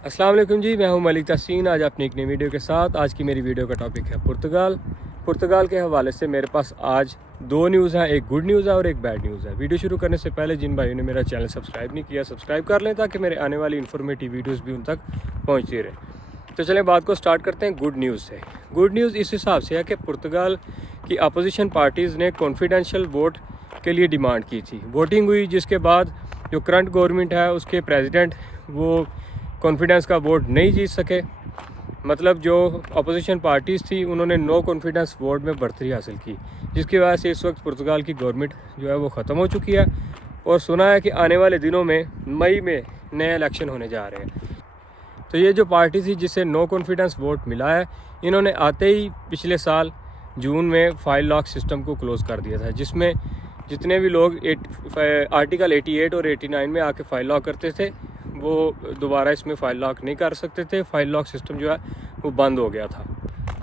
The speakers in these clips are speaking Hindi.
अस्सलाम वालेकुम जी, मैं हूं मलिक तहसीन। आज अपनी एक नई वीडियो के साथ। आज की मेरी वीडियो का टॉपिक है पुर्तगाल के हवाले से मेरे पास आज दो न्यूज़ हैं, एक गुड न्यूज़ है और एक बैड न्यूज़ है। वीडियो शुरू करने से पहले जिन भाइयों ने मेरा चैनल सब्सक्राइब नहीं किया, सब्सक्राइब कर लें ताकि मेरे आने वाली इन्फॉर्मेटिव वीडियोज़ भी उन तक पहुँचती रहें। तो चलें बात को स्टार्ट करते हैं गुड न्यूज़ से। गुड न्यूज़ इस हिसाब से है कि पुर्तगाल की अपोजिशन पार्टीज़ ने कॉन्फिडेंशियल वोट के लिए डिमांड की थी। वोटिंग हुई जिसके बाद जो करंट गवर्नमेंट है उसके प्रेसिडेंट वो कॉन्फिडेंस का वोट नहीं जीत सके। मतलब जो अपोजिशन पार्टीज़ थी उन्होंने नो कॉन्फिडेंस वोट में बढ़तरी हासिल की, जिसकी वजह से इस वक्त पुर्तगाल की गवर्नमेंट जो है वो ख़त्म हो चुकी है और सुना है कि आने वाले दिनों में मई में नए इलेक्शन होने जा रहे हैं। तो ये जो पार्टी थी जिसे नो कॉन्फिडेंस वोट मिला है, इन्होंने आते ही पिछले साल जून में फाइल लॉक सिस्टम को क्लोज़ कर दिया था, जिसमें जितने भी लोग आर्टिकल 88 और 89 में आके फाइल लॉक करते थे वो दोबारा इसमें फाइल लॉक नहीं कर सकते थे। फाइल लॉक सिस्टम जो है वो बंद हो गया था।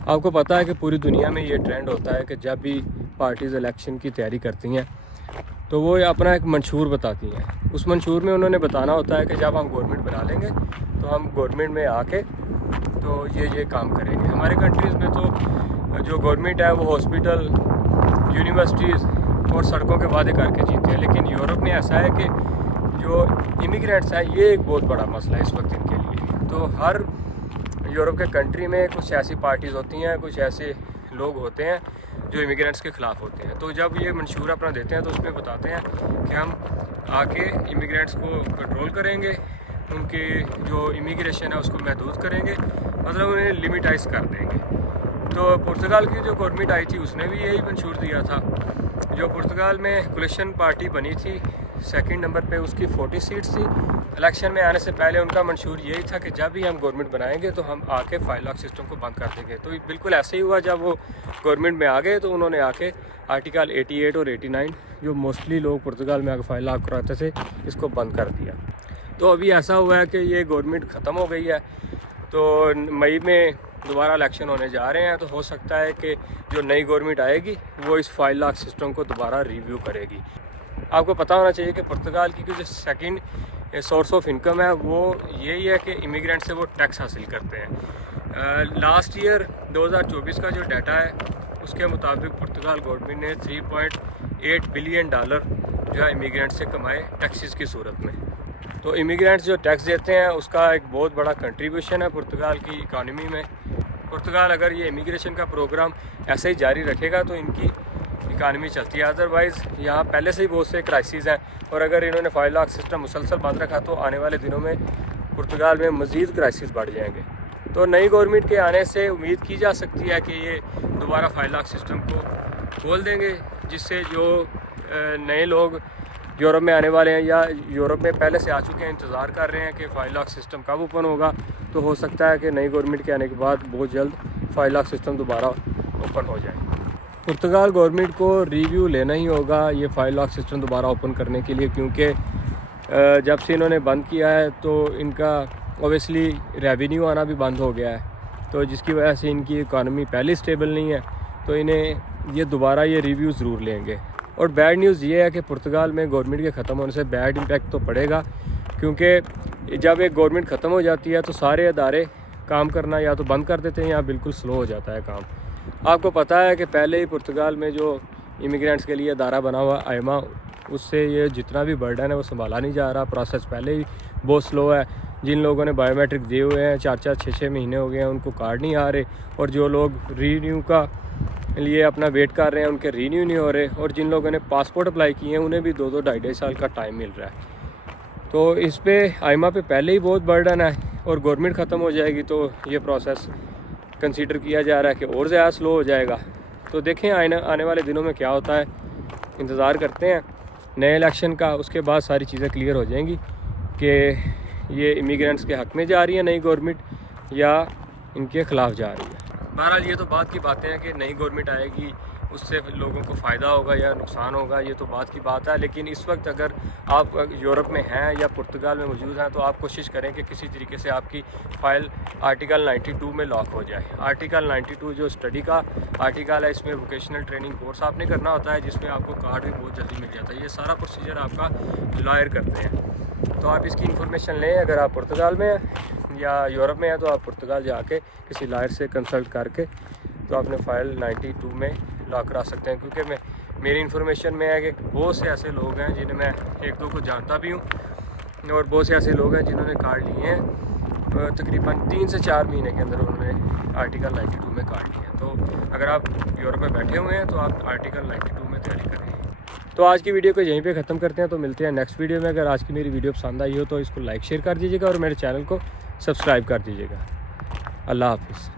आपको पता है कि पूरी दुनिया में ये ट्रेंड होता है कि जब भी पार्टीज़ इलेक्शन की तैयारी करती हैं तो वो अपना एक मंशूर बताती हैं। उस मंशूर में उन्होंने बताना होता है कि जब हम गवर्नमेंट बना लेंगे तो हम गवर्नमेंट में आके तो ये काम करेंगे। हमारे कंट्रीज़ में तो जो गवर्नमेंट है वो हॉस्पिटल, यूनिवर्सिटीज़ और सड़कों के वादे करके जीते हैं, लेकिन यूरोप में ऐसा है कि जो इमिग्रेंट्स हैं ये एक बहुत बड़ा मसला है इस वक्त इनके लिए। तो हर यूरोप के कंट्री में कुछ ऐसी पार्टीज़ होती हैं, कुछ ऐसे लोग होते हैं जो इमिग्रेंट्स के ख़िलाफ़ होते हैं। तो जब ये मंशूर अपना देते हैं तो उसमें बताते हैं कि हम आके इमिग्रेंट्स को कंट्रोल करेंगे, उनके जो इमिग्रेशन है उसको महदूद करेंगे, मतलब उन्हें लिमिटाइज कर देंगे। तो पुर्तगाल की जो गवर्नमेंट आई थी उसने भी यही मंशूर दिया था। जो पुर्तगाल में कोलिशन पार्टी बनी थी, सेकंड नंबर पे उसकी 40 सीट्स थी। इलेक्शन में आने से पहले उनका मंशूर यही था कि जब भी हम गवर्नमेंट बनाएंगे तो हम आके फाइल लॉक सिस्टम को बंद कर देंगे। तो बिल्कुल ऐसे ही हुआ। जब वो गवर्नमेंट में आ गए तो उन्होंने आके आर्टिकल 88 और 89 जो मोस्टली लोग पुर्तगाल में आके फाइल लॉक कराते थे इसको बंद कर दिया। तो अभी ऐसा हुआ है कि ये गवर्नमेंट ख़त्म हो गई है, तो मई में दोबारा इलेक्शन होने जा रहे हैं। तो हो सकता है कि जो नई गवर्नमेंट आएगी वो इस फाइल लॉक सिस्टम को दोबारा रिव्यू करेगी। आपको पता होना चाहिए कि पुर्तगाल की जो सेकंड सोर्स ऑफ इनकम है वो यही है कि इमिग्रेंट से वो टैक्स हासिल करते हैं। लास्ट ईयर 2024 का जो डाटा है उसके मुताबिक पुर्तगाल गवर्नमेंट ने $3.8 बिलियन जो है इमिग्रेंट से कमाए टैक्सेस की सूरत में। तो इमिग्रेंट्स जो टैक्स देते हैं उसका एक बहुत बड़ा कंट्रीब्यूशन है पुर्तगाल की इकानमी में। पुर्तगाल अगर ये इमिग्रेशन का प्रोग्राम ऐसे ही जारी रखेगा तो इनकी इकानमी चलती है। अदरवाइज़ यहाँ पहले से ही बहुत से क्राइसिस हैं और अगर इन्होंने फाइल लॉक सिस्टम मुसलसल बंद रखा तो आने वाले दिनों में पुर्तगाल में मज़ीद क्राइसिस बढ़ जाएंगे। तो नई गवर्नमेंट के आने से उम्मीद की जा सकती है कि ये दोबारा फाइल लॉक सिस्टम को खोल देंगे, जिससे जो नए लोग यूरोप में आने वाले हैं या यूरोप में पहले से आ चुके हैं इंतज़ार कर रहे हैं कि फाइल लॉक सिस्टम कब ओपन होगा, तो हो सकता है कि नई गवर्नमेंट के आने के बाद बहुत जल्द फाइल लॉक सिस्टम दोबारा ओपन हो जाए। पुर्तगाल गवर्नमेंट को रिव्यू लेना ही होगा ये फाइल लॉक सिस्टम दोबारा ओपन करने के लिए, क्योंकि जब से इन्होंने बंद किया है तो इनका ओबियसली रेवेन्यू आना भी बंद हो गया है, तो जिसकी वजह से इनकी इकानमी पहले स्टेबल नहीं है। तो इन्हें ये दोबारा ये रिव्यू ज़रूर लेंगे। और बैड न्यूज़ ये है कि पुर्तगाल में गवर्नमेंट के ख़त्म होने से बैड इम्पैक्ट तो पड़ेगा, क्योंकि जब एक गवर्नमेंट ख़त्म हो जाती है तो सारे अदारे काम करना या तो बंद कर देते हैं या बिल्कुल स्लो हो जाता है काम। आपको पता है कि पहले ही पुर्तगाल में जो इमिग्रेंट्स के लिए अदारा बना हुआ आइमा, उससे ये जितना भी बर्डन है वो संभाला नहीं जा रहा। प्रोसेस पहले ही बहुत स्लो है। जिन लोगों ने बायोमेट्रिक दिए हुए हैं 4-4, 6-6 महीने हो गए हैं उनको कार्ड नहीं आ रहे, और जो लोग रीन्यू का लिए अपना वेट कर रहे हैं उनके रीन्यू नहीं हो रहे, और जिन लोगों ने पासपोर्ट अप्लाई किए हैं उन्हें भी 2-2, 2.5 साल का टाइम मिल रहा है। तो इस पे आइमा पे पहले ही बहुत बर्डन है और गवर्नमेंट ख़त्म हो जाएगी तो ये प्रोसेस कंसीडर किया जा रहा है कि और ज़्यादा स्लो हो जाएगा। तो देखें आने वाले दिनों में क्या होता है, इंतज़ार करते हैं नए इलेक्शन का। उसके बाद सारी चीज़ें क्लियर हो जाएंगी कि ये इमिग्रेंट्स के हक़ में जा रही है नई गवर्नमेंट या इनके ख़िलाफ़ जा रही है। बहरहाल ये तो बात की बातें हैं कि नई गवर्नमेंट आएगी उससे लोगों को फ़ायदा होगा या नुकसान होगा, ये तो बात की बात है। लेकिन इस वक्त अगर आप यूरोप में हैं या पुर्तगाल में मौजूद हैं तो आप कोशिश करें कि किसी तरीके से आपकी फ़ाइल आर्टिकल 92 में लॉक हो जाए। आर्टिकल 92 जो स्टडी का आर्टिकल है, इसमें वोकेशनल ट्रेनिंग कोर्स आपने करना होता है जिसमें आपको कार्ड भी बहुत जल्दी मिल जाता है। ये सारा प्रोसीजर आपका लॉयर करते हैं, तो आप इसकी इन्फॉर्मेशन लें अगर आप पुर्तगाल में हैं या यूरोप में है तो आप पुर्तगाल जाके किसी लॉयर से कंसल्ट करके तो अपने फ़ाइल 92 में लॉक करा सकते हैं। क्योंकि मेरी इन्फॉर्मेशन में है कि बहुत से ऐसे लोग हैं जिन्हें मैं एक दो को जानता भी हूँ और बहुत से ऐसे लोग हैं जिन्होंने कार्ड लिए हैं तकरीबन 3 से 4 महीने के अंदर उन्होंने आर्टिकल 92 में कार्ड लिए हैं। तो अगर आप यूरोप में बैठे हुए हैं तो आप आर्टिकल 92 में तैयारी करें। तो आज की वीडियो को यहीं पे ख़त्म करते हैं, तो मिलते हैं नेक्स्ट वीडियो में। अगर आज की मेरी वीडियो पसंद आई हो तो इसको लाइक शेयर कर दीजिएगा और मेरे चैनल को सब्सक्राइब कर दीजिएगा। अल्लाह हाफिज़।